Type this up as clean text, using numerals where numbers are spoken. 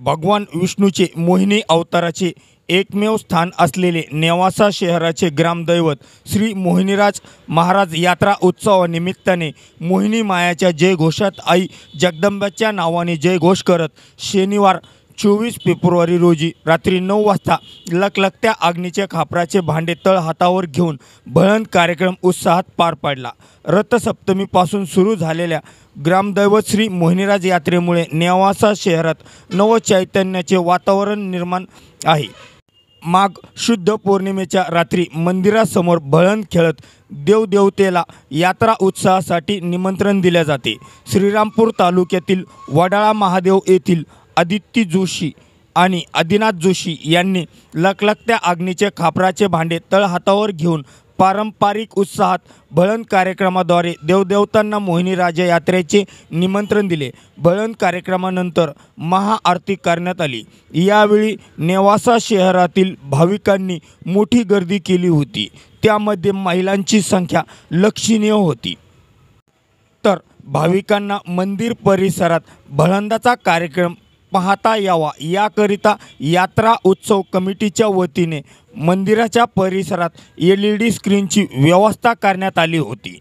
भगवान विष्णूचे मोहिनी अवताराचे एकमेव स्थान असलेले नेवासा शहराचे ग्रामदैवत श्री मोहिनीराज महाराज यात्रा उत्सवानिमित्ताने मोहिनी मायाच्या जयघोषात आई जगदंबाच्या नावाने जयघोष करत शनिवार 24 फेब्रुवारी रोजी रात्री 9 वाजता लखलखत्या अग्नीच्या खापराचे भांडे तळहातावर घेऊन भळंत कार्यक्रम उत्साहात पार पडला। रथसप्तमीपासून सुरू झालेल्या ग्रामदैवत श्री मोहिनीराज यात्रेमुळे नेवासा शहरात नवचैतन्याचे वातावरण निर्माण आहे। माघ शुद्ध पौर्णिमेच्या रात्री मंदिरासमोर भळंत खेळत देवदेवतेला यात्रा उत्सवासाठी निमंत्रण दिले जाते। श्रीरामपूर तालुक्यातील वडाळा महादेव येथील आदित्य जोशी आणि आदिनाथ जोशी यांनी लखलखत्या अग्नीचे खापराचे भांडे तळहातावर घेऊन पारंपरिक उत्साहात भळंत कार्यक्रमाद्वारे देवदेवतांना मोहिनीराज यात्रेचे निमंत्रण दिले। भळंत कार्यक्रमानंतर महाआरती करण्यात आली। यावेळी नेवासा शहरातील भाविकांनी मोठी गर्दी केली होती, त्यामध्ये महिलांची संख्या लक्षणीय होती। तर भाविकांना मंदिर परिसरात भळंताचा कार्यक्रम पाहता यावा याकरिता यात्रा उत्सव कमिटीच्या वतीने मंदिराच्या परिसरात LED स्क्रीनची व्यवस्था करण्यात आली होती।